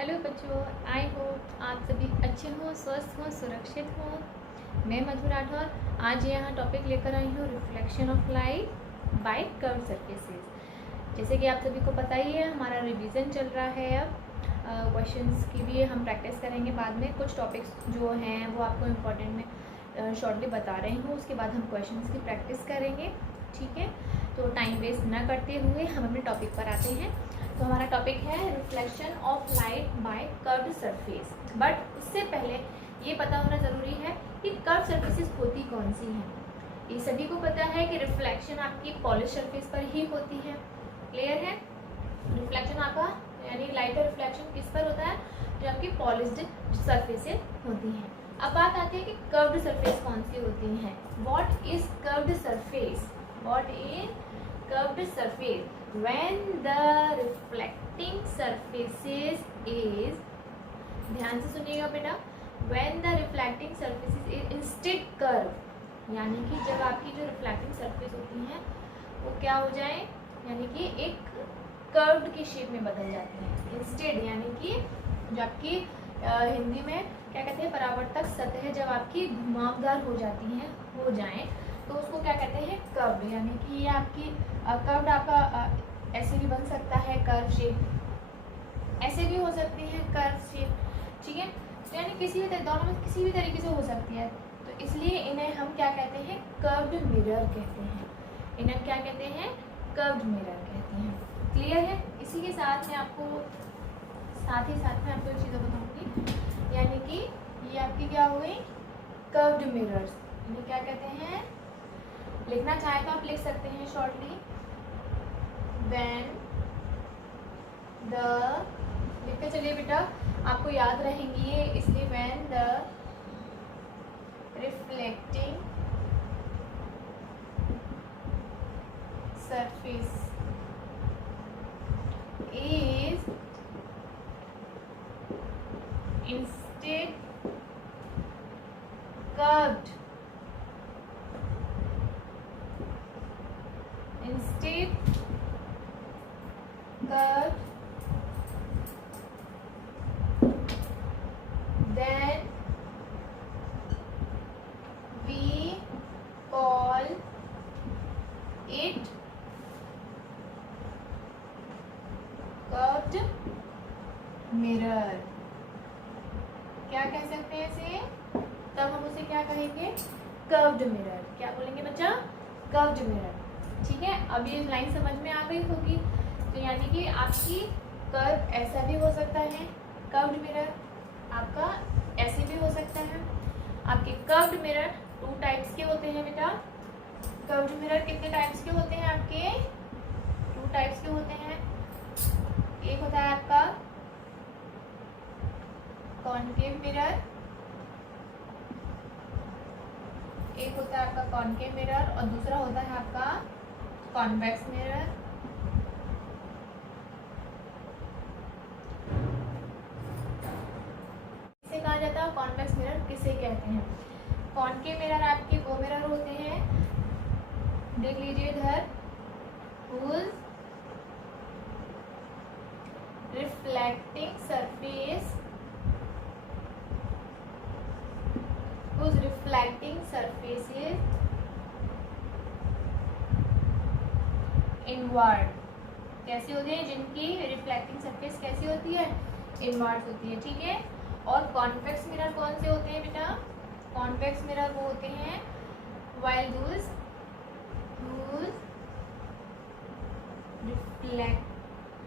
Hello बच्चों, I hope आप सभी अच्छे हों, स्वस्थ हों, सुरक्षित हों। मैं मधु राठौर आज यहाँ टॉपिक लेकर आई हूँ reflection of light by curve surfaces. जैसे कि आप सभी को पता ही है, हमारा रिवीजन चल रहा है। अब क्वेश्चंस की भी हम प्रैक्टिस करेंगे बाद में। कुछ टॉपिक्स जो हैं वो आपको इम्पोर्टेंट में शॉर्टली बता रही हूँ, उसके बाद हम क्वेश्चंस की प्रैक्टिस करेंगे। ठीक है, तो टाइम वेस्ट ना करते हुए हम अपने टॉपिक पर आते हैं। तो हमारा टॉपिक है reflection of light by curved surface. But उससे पहले ये पता होना ज़रूरी है कि कर्व सरफेसेस होती कौन सी हैं। ये सभी को पता है कि रिफ्लेक्शन आपकी पॉलिश सरफेस पर ही होती है। क्लियर है? रिफ्लेक्शन आपका यानी लाइट का रिफ्लेक्शन किस पर होता है? जो आपकी पॉलिश्ड सरफेसेस होती हैं। अब बात आती है कि कर्व्ड सरफेस कौन सी होती हैं। What is curved surface? What is curved surface? When the reflecting surfaces is, ध्यान से सुनिएगा बेटा, when the reflecting surfaces is instead curve, यानी कि जब आपकी जो रिफ्लेक्टिंग सरफेस होती हैं वो क्या हो जाए, यानी कि एक कर्व्ड की शेप में बदल जाती हैं। इंस्टेड यानी कि जो आपकी हिंदी में क्या कहते हैं, परावर्तक सतह जब आपकी घुमावदार हो जाती हैं, हो जाएं, तो उसको क्या कहते हैं, कर्व्ड। यानी कि ये आपकी कर्व्ड आपका ऐसे भी बन सकता है, कर्व शेप, ऐसे भी हो सकती है कर्व शेप। ठीक है, तो यानी किसी भी दोनों में किसी भी तरीके से हो सकती है। तो इसलिए इन्हें हम क्या कहते हैं, कर्व्ड मिरर कहते हैं। इन्हें क्या कहते हैं, कर्व्ड मिरर कहते हैं। क्लियर है? इसी के साथ में आपको एक चीज़ बताऊंगी, यानी कि ये आपकी क्या हो गई, कर्व्ड मिरर्स। इन्हें क्या कहते हैं, लिखना चाहे तो आप लिख सकते हैं शॉर्टली। When the, लिखते चलिए बेटा, आपको याद रहेंगी ये, इसलिए when the reflecting surface is instead curved, then we call it curved mirror। क्या कह सकते हैं इसे? तब हम उसे क्या कहेंगे, कर्व्ड मिरर। क्या बोलेंगे बच्चा? Curved mirror. ठीक है, अब ये लाइन समझ में आ गई होगी। तो यानी कि आपकी कर्व ऐसा भी हो सकता है, कर्व्ड मिरर आपका ऐसे भी हो सकता है। आपके कर्व्ड मिरर 2 टाइप्स के होते हैं बेटा। कर्व्ड मिरर कितने टाइप्स के होते हैं आपके? 2 टाइप्स के होते हैं। एक होता है आपका कॉनकेव मिरर, एक होता है आपका कॉनकेव मिरर, और दूसरा होता है आपका कॉन्वेक्स मिरर। इसे कहा जाता है कॉन्वेक्स मिरर। किसे कहते हैं? कॉनकेव मिरर आपके वो मिरर होते हैं, देख लीजिए इधर, whose reflecting surface is inward. कैसी होती है? जिनकी रिफ्लेक्टिंग सरफेस कैसी होती है, इनवर्ड होती है। ठीक है, और कॉन्वेक्स मिरर कौन से होते हैं बेटा? कॉन्वेक्स मिरर वो होते हैं while those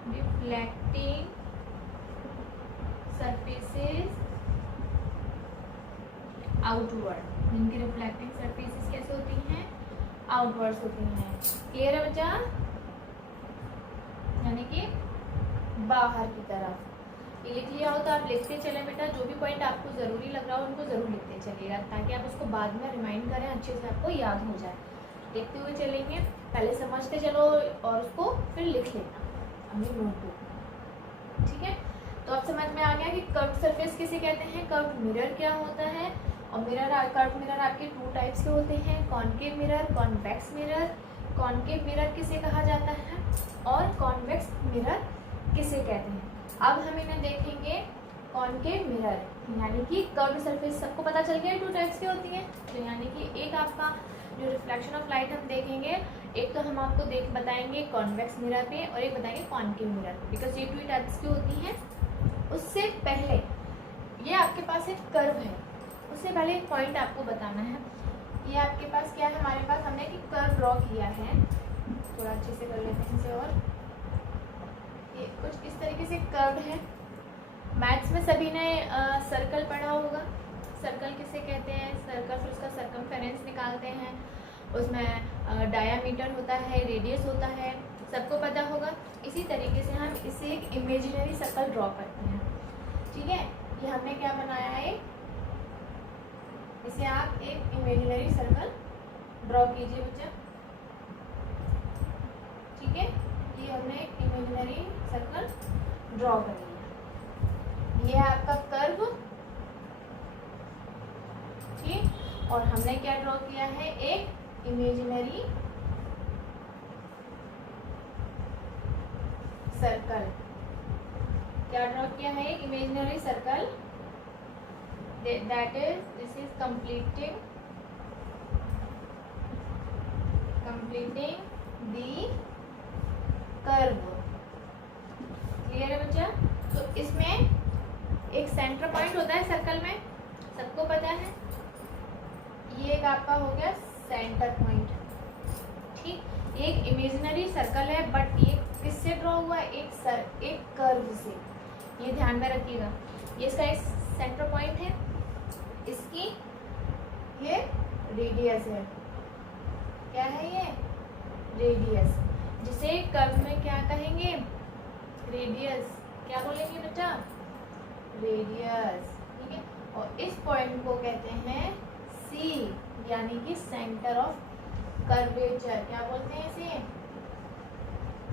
reflecting surfaces outward, जिनकी रिफ्लेक्टिंग सरफेसेस कैसे होती हैं, आउटवर्ड्स होती हैं। क्लियर है बच्चा? यानी कि बाहर की तरफ। ये लिख लिया हो तो आप लिखते चले बेटा, जो भी पॉइंट आपको ज़रूरी लग रहा हो उनको ज़रूर लिखते चलिएगा, ताकि आप उसको बाद में रिमाइंड करें, अच्छे से आपको याद हो जाए। देखते हुए चलेंगे, पहले समझते चलो और उसको फिर लिख लेना अपनी नोटबुक। ठीक है, तो अब समझ में आ गया कि कर्व्ड सरफेस किसे कहते हैं, कर्व्ड मिरर क्या होता है। और कर्व्ड मिरर आपके 2 टाइप्स के होते हैं, concave mirror, convex mirror. Concave mirror किसे कहा जाता है और कॉन्वेक्स मिरर किसे कहते हैं? अब हम इन्हें देखेंगे कॉनकेव मिरर, यानी कि कर्व्ड सरफेस। सबको पता चल गया 2 टाइप्स की होती हैं। तो यानी कि एक आपका जो रिफ्लेक्शन ऑफ लाइट हम देखेंगे, एक तो हम आपको बताएंगे कॉन्वेक्स मिरर पे और एक बताएंगे कॉनकेव मिरर पे, बिकॉज ये 2 टाइप्स की होती हैं। उससे पहले ये आपके पास एक कर्व है, उससे पहले एक पॉइंट आपको बताना है। ये आपके पास क्या है, हमारे पास हमने एक कर्व ड्रॉ किया है, थोड़ा अच्छे से कर लेते हैं इसे। और ये कुछ इस तरीके से कर्व है। मैथ्स में सभी ने सर्कल पढ़ा होगा। सर्कल किसे कहते हैं, सर्कल फिर उसका सर्कमफेरेंस निकालते हैं, उसमें डायामीटर होता है, रेडियस होता है, सबको पता होगा। इसी तरीके से हम इसे एक इमेजिनरी सर्कल ड्रॉ करते हैं। ठीक है, ये हमने क्या बनाया है, इसे आप एक इमेजिनरी सर्कल ड्रॉ कीजिए बच्चा। ठीक है, ये हमने एक इमेजिनरी सर्कल ड्रॉ कर लिया। ये है आपका कर्व, ठीक। और हमने क्या ड्रॉ किया है, एक इमेजिनरी सर्कल। क्या ड्रॉ किया है, एक imaginary circle, that is this is completing the curve. Clear है बच्चा। तो इसमें एक सेंटर पॉइंट होता है सर्कल में, सबको पता है। ये एक आपका हो गया सेंटर पॉइंट, ठीक। एक इमेजिनरी सर्कल है, बट ये किससे ड्रॉ हुआ है, एक कर्व से। ये ध्यान में रखिएगा। ये इसका एक सेंटर पॉइंट है, इसकी ये रेडियस है। क्या है ये, रेडियस, जिसे कर्व में क्या कहेंगे, रेडियस। क्या बोलेंगे बच्चा, रेडियस, ठीक है। और इस पॉइंट को कहते हैं सी, यानी कि सेंटर ऑफ कर्वेचर। क्या बोलते हैं इसे,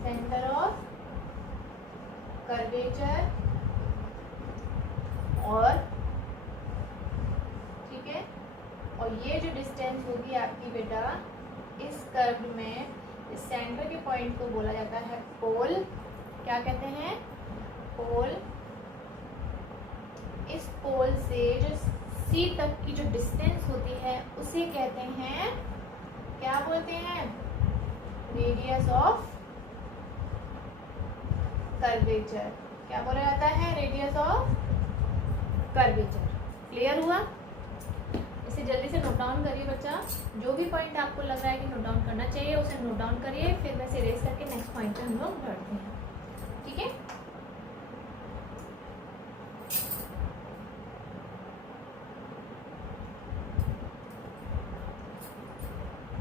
सेंटर ऑफ कर्वेचर। और ठीक है, और ये जो डिस्टेंस होगी आपकी बेटा इस कर्व में, इस सेंटर के पॉइंट को बोला जाता है पोल। क्या कहते हैं, पोल। इस पोल से जो सी तक की जो डिस्टेंस होती है उसे कहते हैं, क्या बोलते हैं, रेडियस ऑफ कर्वेचर। क्या बोला जाता है, रेडियस ऑफ कर्वेचर। क्लियर हुआ। इसे जल्दी से नोट डाउन करिए बच्चा। जो भी पॉइंट आपको लग रहा है कि नोट डाउन करना चाहिए उसे नोट डाउन करिए, फिर वैसे इरेज करके नेक्स्ट पॉइंट पे हम लोग बढ़ते हैं। ठीक है,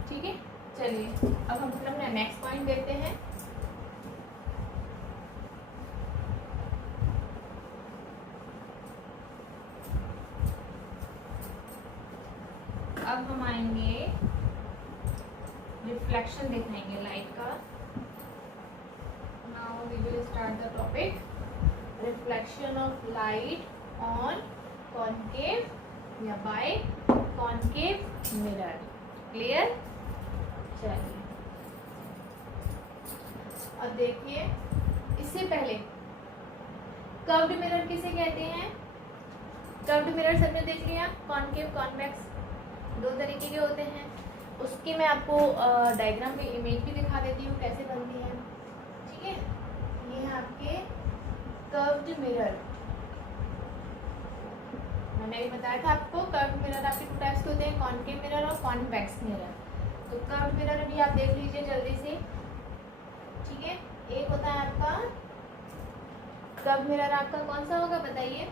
ठीक है। चलिए अब हम अपना नेक्स्ट पॉइंट देखते हैं। अब हम आएंगे, रिफ्लेक्शन दिखाएंगे लाइट का। Now we will start the topic, reflection of light on concave या बाय कॉनकेव मिरर। क्लियर। चलिए अब देखिए, इससे पहले कर्व्ड मिरर किसे कहते हैं। कर्व्ड मिरर सबने देख लिया, कॉनकेव कॉन्वेक्स दो तरीके के होते हैं। उसकी मैं आपको डायग्राम में इमेज भी दिखा देती हूँ कैसे बनती है। ठीक है, ये है आपके कर्व्ड मिरर। मैंने भी बताया था आपको, कर्व्ड मिरर आपके 2 टाइप्स के होते हैं, कॉनकेव मिरर और कॉन्वेक्स मिरर। तो कर्व्ड मिरर अभी आप देख लीजिए जल्दी से। ठीक है, एक होता है आपका कर्व्ड मिरर, आपका कौन सा होगा बताइए,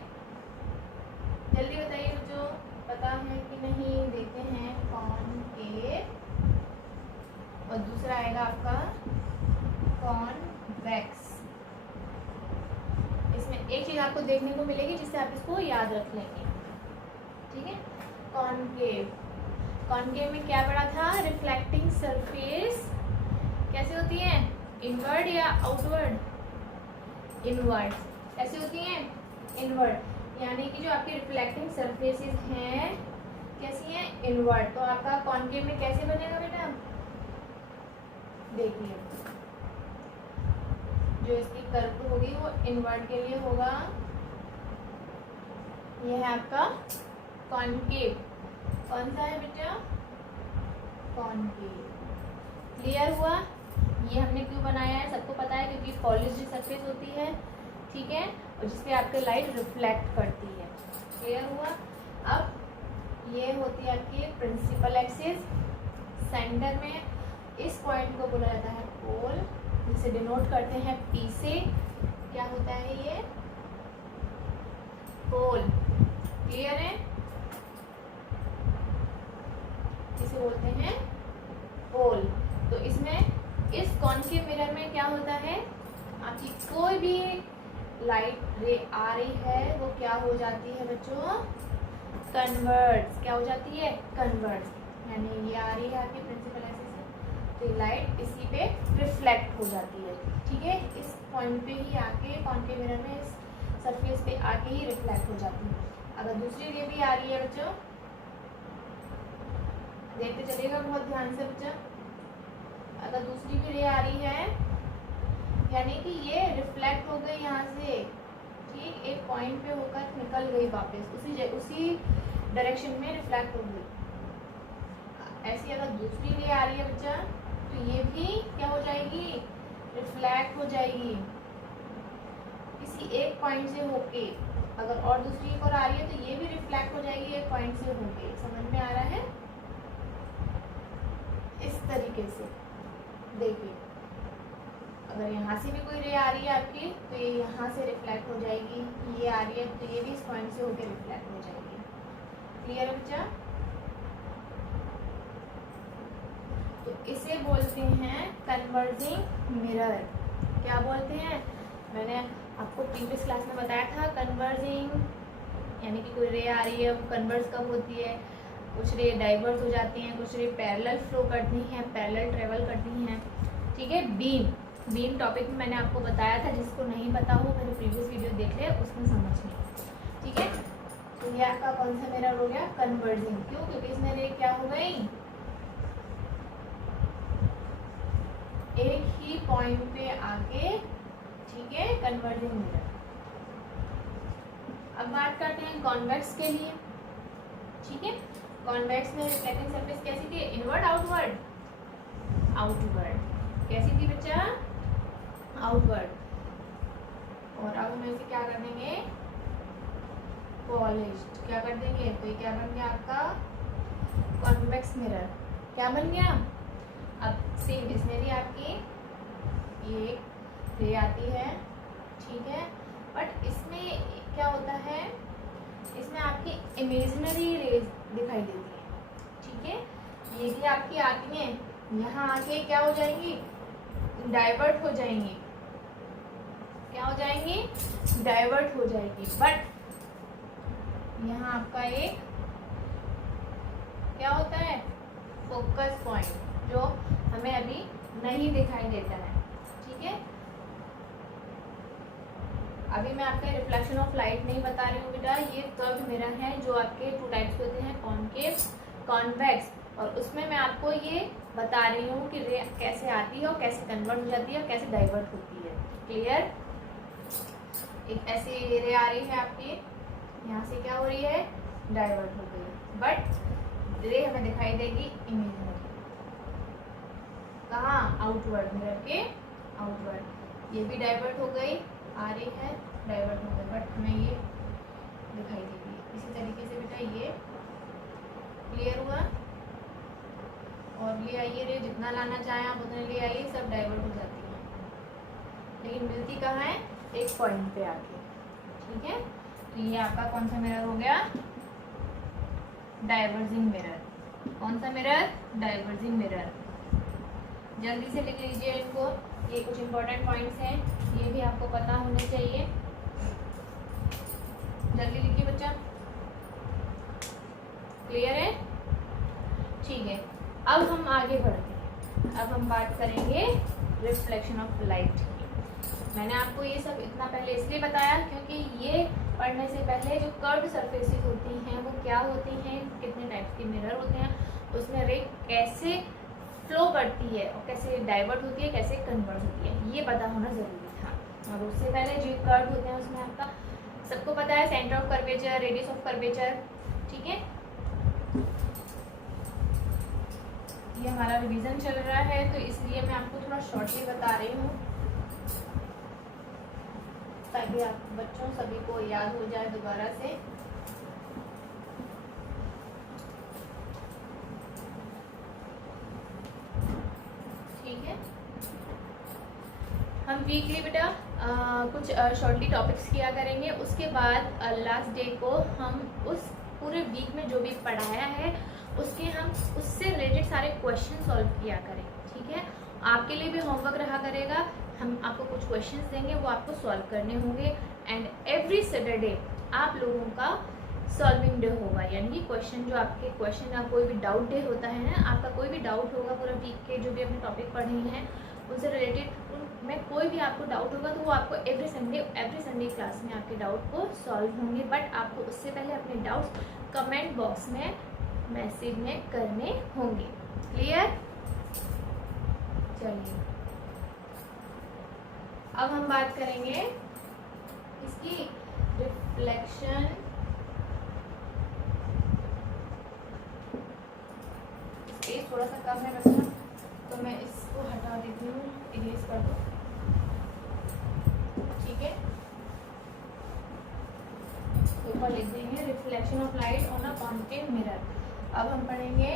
जल्दी बताइए जो पता है कि नहीं। देखते हैं कॉनकेव, और दूसरा आएगा आपका कॉन्वेक्स। इसमें एक चीज आपको देखने को मिलेगी जिससे आप इसको याद रख लेंगे। ठीक है, कॉनकेव, कॉनकेव में क्या पढ़ा था, रिफ्लेक्टिंग सरफेस कैसे होती है, इनवर्ड या आउटवर्ड, इनवर्ड। कैसे होती हैं, इनवर्ड, यानी कि जो आपकी रिफ्लेक्टिंग सरफेसेस हैं कैसी हैं, इनवर्ड। तो आपका कॉनकेव में कैसे बनेगा बेटा, देखिए जो इसकी कर्व होगी होगी वो इनवर्ट के लिए होगा। ये है आपका कॉनकेव। कौन सा है बेटा? कॉनकेव। क्लियर हुआ? ये हमने क्यों बनाया है सबको पता है, क्योंकि पॉलिश्ड सरफेस होती है, ठीक है, और जिसपे आपके लाइट रिफ्लेक्ट करती है। क्लियर हुआ? अब ये होती है आपकी प्रिंसिपल एक्सिस। सेंटर में इस पॉइंट को बोला जाता है पोल, जिसे डिनोट करते हैं पी से। क्या होता है ये? पोल। क्लियर है? इसे बोलते हैं पोल। तो इसमें इस कॉन्केव मिरर में क्या होता है, आपकी कोई भी लाइट रे आ रही है वो क्या हो जाती है बच्चों? कन्वर्ट्स। क्या हो जाती है? कन्वर्ट्स। यानी ये आ रही है आपकी प्रिंसिपल एक्सिस से, तो लाइट इसी पे रिफ्लेक्ट हो जाती है, ठीक है, इस पॉइंट पे ही आके कॉन्केव मिरर में इस सरफेस पे आके ही रिफ्लेक्ट हो जाती है। अगर दूसरी रे भी आ रही है बच्चों, देखते चलिएगा बहुत ध्यान से बच्चा, अगर दूसरी भी रे आ रही है यानी कि ये रिफ्लेक्ट हो गई यहाँ से, ठीक, एक पॉइंट पे होकर निकल गई वापस, उसी डायरेक्शन में रिफ्लेक्ट हो गई। ऐसी अगर दूसरी रे आ रही है बच्चा, तो ये भी क्या हो जाएगी? रिफ्लेक्ट हो जाएगी किसी एक पॉइंट से होके। अगर और दूसरी एक और आ रही है तो ये भी रिफ्लेक्ट हो जाएगी एक पॉइंट से होके। समझ में आ रहा है? इस तरीके से देखिए, अगर यहाँ से भी कोई रे आ रही है आपकी, तो ये यहाँ से रिफ्लेक्ट हो जाएगी, ये आ रही है तो ये भी इस पॉइंट से होकर रिफ्लेक्ट हो जाएगी। क्लियर है बच्चा? तो इसे बोलते हैं कन्वर्जिंग मिरर। क्या बोलते हैं? मैंने आपको प्रीवियस क्लास में बताया था, कन्वर्जिंग यानी कि कोई रे आ रही है वो कन्वर्ज कब होती है, कुछ रे डाइवर्स हो जाती हैं, कुछ रे पैरेलल फ्लो करती हैं, पैरेलल ट्रेवल करती हैं, ठीक है। बीम टॉपिक में मैंने आपको बताया था, जिसको नहीं पता हो मेरे प्रीवियस वीडियो देख ले, उसमें समझ लें, ठीक है। तो ये आपका कौन सा मिरर हो गया? कन्वर्जिंग। क्यों? क्योंकि इसमें रे क्या हो गई? एक ही पॉइंट पे आके, ठीक है, कन्वर्जिंग मिरर। अब बात करते हैं कॉन्वेक्स के लिए, ठीक है। कॉन्वेक्स में रिफ्लेक्टिंग सरफेस कैसी थी? Inward outward? आउटवर्ड। कैसी थी बच्चा? आउटवर्ड। और अब हम इसे क्या कर देंगे? पॉलिश्ड। क्या कर देंगे? तो ये क्या बन गया आपका? Convex mirror. क्या बन गया? अब सेम इसमें भी आपकी ये रे आती है, ठीक है, बट इसमें क्या होता है, इसमें आपकी इमेजिनरी रेज दिखाई देती है, ठीक है। ये भी आपकी आती हैं, यहाँ आके क्या हो जाएंगी? डाइवर्ट हो जाएंगी। क्या हो जाएंगी? डाइवर्ट हो जाएगी। बट यहाँ आपका एक क्या होता है? फोकस पॉइंट, जो हमें अभी नहीं दिखाई देता है, ठीक है। अभी मैं आपका रिफ्लेक्शन ऑफ लाइट नहीं बता रही हूँ बेटा, ये कर्व मिरर है, जो आपके टू टाइप्स होते हैं, कॉनकेव, कॉन्वेक्स, और उसमें मैं आपको ये बता रही हूँ कि रे कैसे आती है और कैसे कन्वर्ट हो जाती है और कैसे डाइवर्ट होती है। क्लियर? एक ऐसी रे आ रही है आपकी, यहाँ से क्या हो रही है? डाइवर्ट हो गई, बट रे हमें दिखाई देगी इमेजिनरी। कहाँ? आउटवर्ड, मिरर के आउटवर्ड। ये भी डाइवर्ट हो गई, आ रही है, डाइवर्ट हो गई, बट हमें ये दिखाई देगी। इसी तरीके से बेटा ये क्लियर हुआ। और ले आइए रे, जितना लाना चाहें आप उतना ले आइए, सब डाइवर्ट हो जाती है, लेकिन मिलती कहाँ है? एक पॉइंट पे आके, ठीक है। तो ये आपका कौन सा मिरर हो गया? Diverging mirror. कौन सा मिरर? Diverging mirror. जल्दी से लिख लीजिए इनको, ये कुछ इंपॉर्टेंट पॉइंट्स हैं, ये भी आपको पता होने चाहिए। जल्दी लिखिए बच्चा। क्लियर है? ठीक है, अब हम आगे बढ़ते हैं। अब हम बात करेंगे रिफ्लेक्शन ऑफ लाइट की। मैंने आपको ये सब इतना पहले इसलिए बताया क्योंकि ये पढ़ने से पहले जो कर्व्ड सरफेसेस होती हैं वो क्या होती हैं, कितने टाइप्स के मिरर होते हैं, उसमें रे कैसे फ्लो करती है और कैसे डाइवर्ट होती है, कैसे कन्वर्ट होती है, ये पता होना ज़रूरी था। और उससे पहले जो कर्व होते हैं उसमें आपका सबको पता है centre of curvature, radius of curvature, ठीक है। ये हमारा रिवीजन चल रहा है तो इसलिए मैं आपको थोड़ा शॉर्टली बता रही हूँ ताकि आप बच्चों सभी को याद हो जाए दोबारा से। ठीक है, हम वीकली बेटा कुछ शॉर्टली टॉपिक्स किया करेंगे। उसके बाद लास्ट डे को हम उस पूरे वीक में जो भी पढ़ाया है उसके हम उससे रिलेटेड सारे क्वेश्चन सॉल्व किया करें। ठीक है, आपके लिए भी होमवर्क रहा करेगा, हम आपको कुछ क्वेश्चंस देंगे वो आपको सॉल्व करने होंगे। एंड एवरी सैटरडे आप लोगों का सॉल्विंग डे होगा, यानी कि क्वेश्चन जो आपके क्वेश्चन का कोई भी डाउट डे होता है ना, आपका कोई भी डाउट होगा पूरा वीक के जो भी अपने टॉपिक पढ़े हैं उनसे रिलेटेड में कोई भी आपको डाउट होगा तो वो आपको एवरी संडे क्लास में आपके डाउट को सॉल्व होंगे। बट आपको उससे पहले अपने डाउट्स कमेंट बॉक्स में मैसेज में करने होंगे। क्लियर? चलिए अब हम बात करेंगे इसकी रिफ्लेक्शन स्पेस थोड़ा सा कम है बच्चा तो मैं इसको हटा देती हूँ, इरेज कर दो। ठीक है, ऊपर लिख देंगे reflection of light on a concave mirror. अब हम पढ़ेंगे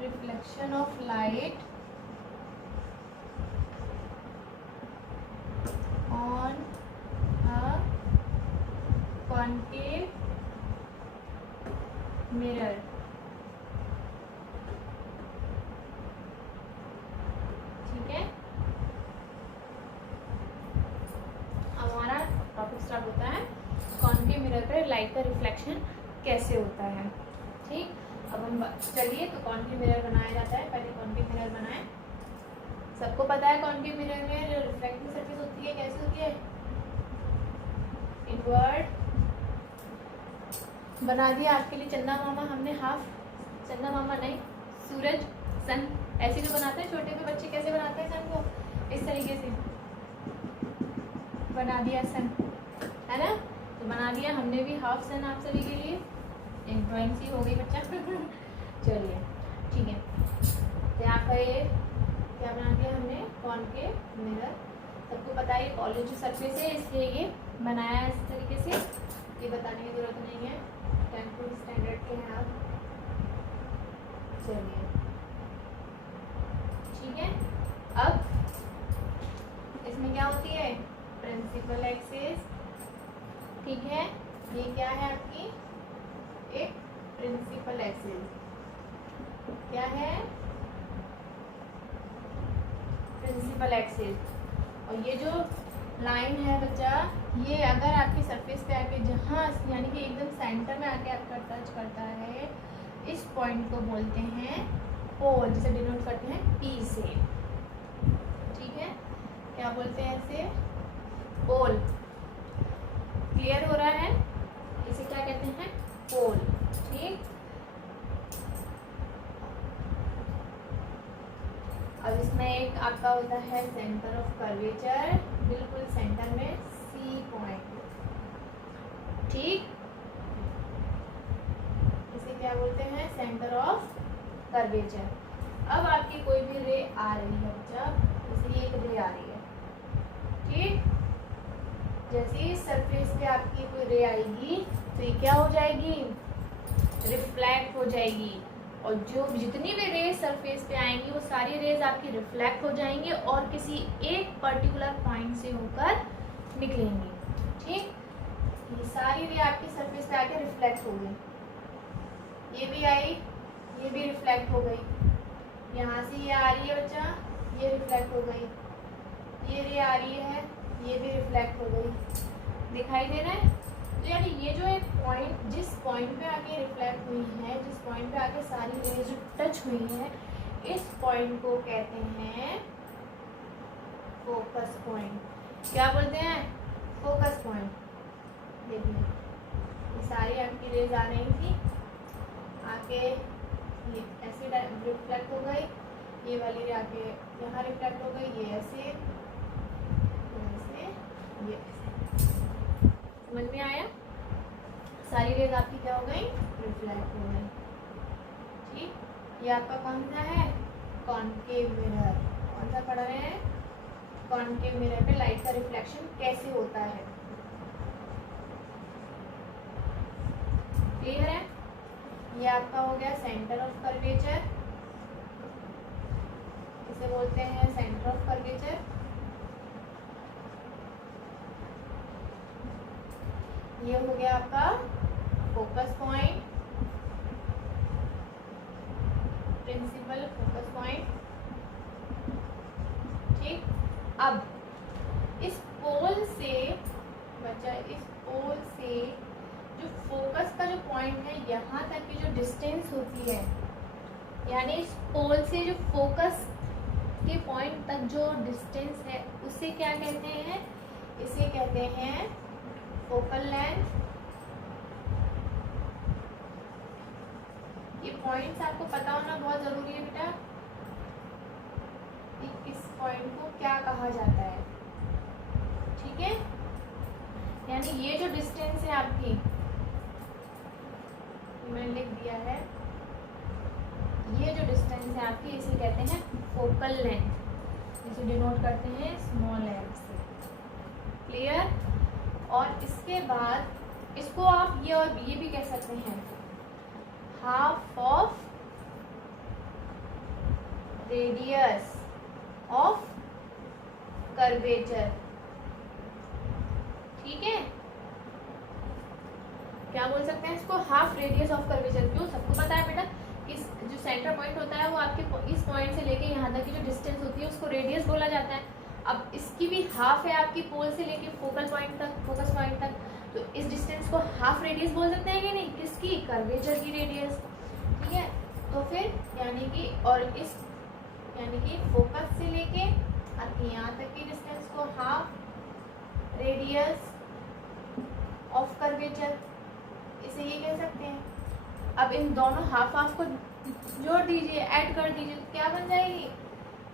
reflection of light on a concave mirror. ठीक है, अब हमारा टॉपिक स्टार्ट होता है कॉन्केव मिरर पर लाइट का रिफ्लेक्शन कैसे होता है। ठीक, अब हम चलिए तो कॉन्केव मिरर बनाया जाता है। पहले कॉन्केव मिरर बनाएं। सबको पता है कॉन्केव मिरर में जो रिफ्लेक्टिंग सरफेस होती है कैसे होती है, इनवर्ड बना दिया आपके लिए चंदा मामा हमने हाफ, चंदा मामा नहीं सूरज, सन ऐसे जो बनाते हैं छोटे पे बच्चे कैसे बनाते हैं सन को, इस तरीके से बना दिया सन, है ना। तो बना दिया हमने भी हाफ सन आप सभी के लिए, एक ड्राइंग सी हो गई बच्चा। चलिए ठीक है, तो यहाँ पर ये क्या बना दिया हमने कॉन्केव मिरर। सबको पता है कॉलेज जो सरफेस है इसलिए ये बनाया है इस तरीके से, ये बताने की जरूरत नहीं है, 10th स्टैंडर्ड के हैं आप। चलिए ठीक है, अब इसमें क्या होती है प्रिंसिपल एक्सिस। ठीक है, ये क्या है आपकी एक प्रिंसिपल एक्सिस, क्या है प्रिंसिपल एक्सिस। और ये जो लाइन है बच्चा, ये अगर आपकी सरफेस पे आके जहाँ यानी कि एकदम सेंटर में आके आपका टच करता है, इस पॉइंट को बोलते हैं पोल, जिसे डिनोट करते हैं पी से। ठीक है, क्या बोलते हैं इसे, पोल। क्लियर हो रहा है, इसे क्या कहते हैं, पोल। ठीक, अब इसमें एक आपका होता है सेंटर ऑफ कर्वेचर, बिल्कुल सेंटर में सी पॉइंट। ठीक, इसे क्या बोलते हैं, सेंटर ऑफ कर्वेचर। अब आपकी कोई भी रे आ रही है बच्चा, जैसे एक रे आ रही है, ठीक, जैसे ही सरफेस पे आपकी कोई रे आएगी तो ये क्या हो जाएगी, रिफ्लेक्ट हो जाएगी। और जो जितनी भी रेज सरफेस पे आएंगी वो सारी रेज आपकी रिफ्लेक्ट हो जाएंगी और किसी एक पर्टिकुलर पॉइंट से होकर निकलेंगी। ठीक, ये सारी रे आपकी सरफेस पे आके रिफ्लेक्ट हो गई, ये भी आई, ये भी रिफ्लेक्ट हो गई, यहाँ से ये आ रही है बच्चा, ये रिफ्लेक्ट हो गई, ये रे आ रही है, ये भी रिफ्लेक्ट हो गई, दिखाई दे रहा है। तो यानी ये जो एक पॉइंट, जिस पॉइंट पे आके रिफ्लेक्ट हुई है, जिस पॉइंट पे आके सारी रेज जो टच हुई है, इस पॉइंट को कहते हैं फोकस पॉइंट। क्या बोलते हैं, फोकस पॉइंट। देखिए ये सारी आपकी रेज आ रही थी, आके ये ऐसे रिफ्लेक्ट हो गई, ये वाली आके यहाँ रिफ्लेक्ट हो गई, ये ऐसे, ये ऐसे। समझ में आया? सारी रेज आपकी क्या हो गई? रिफ्लेक्ट हो गई। ठीक, ये आपका कौन सा है? Concave mirror. कौन सा पढ़ रहे हैं? कॉनकेव मिरर पे लाइट का रिफ्लेक्शन कैसे होता है। क्लियर है? ये आपका हो गया सेंटर ऑफ कर्वेचर, इसे बोलते हैं सेंटर ऑफ कर्वेचर। ये हो गया आपका focus point, principal focus point. ठीक, अब इस पोल से बच्चा, इस पोल से जो फोकस का जो पॉइंट है यहाँ तक की जो डिस्टेंस होती है, यानी इस पोल से जो फोकस के पॉइंट तक जो डिस्टेंस है उसे क्या कहते हैं? इसे कहते हैं फोकल लेंथ। ये पॉइंट्स आपको पता होना बहुत जरूरी है बेटा, कि इस पॉइंट को क्या कहा जाता है। ठीक है, यानी ये जो डिस्टेंस है आपकी, मैंने लिख दिया है, ये जो डिस्टेंस है आपकी इसे कहते हैं फोकल लेंथ, इसे डिनोट करते हैं स्मॉल एल से। क्लियर? और इसके बाद इसको आप ये और ये भी कह सकते हैं, half of radius of curvature. ठीक है, क्या बोल सकते हैं इसको? Half radius of curvature. क्यों? सबको पता है बेटा, इस जो सेंटर पॉइंट होता है वो आपके इस पॉइंट से लेके यहाँ तक की जो डिस्टेंस होती है उसको रेडियस बोला जाता है। अब इसकी भी हाफ है आपकी पोल से लेके फोकल पॉइंट तक, फोकस पॉइंट तक, तो इस डिस्टेंस को हाफ रेडियस बोल सकते हैं कि नहीं? किसकी? कर्वेचर की रेडियस। ठीक है, तो फिर यानी कि, और इस यानी कि फोकस से लेके आपकी यहाँ तक की डिस्टेंस को हाफ रेडियस ऑफ कर्वेचर, इसे ये कह सकते हैं। अब इन दोनों हाफ हाफ को जोड़ दीजिए, ऐड कर दीजिए, तो क्या बन जाएगी?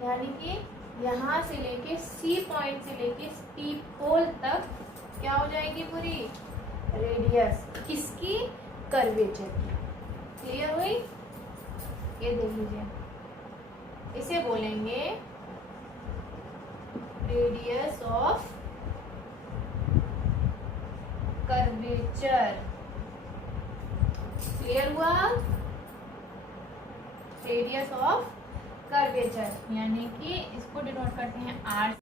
यानी कि यहाँ से लेके सी पॉइंट से लेके टी पोल तक क्या हो जाएगी? पूरी रेडियस किसकी? कर्वेचर की। क्लियर हुई? ये देख लीजिए, इसे बोलेंगे रेडियस ऑफ कर्वेचर। क्लियर हुआ? रेडियस ऑफ कर्वेचर, यानी कि इसको डिनोट करते हैं आर।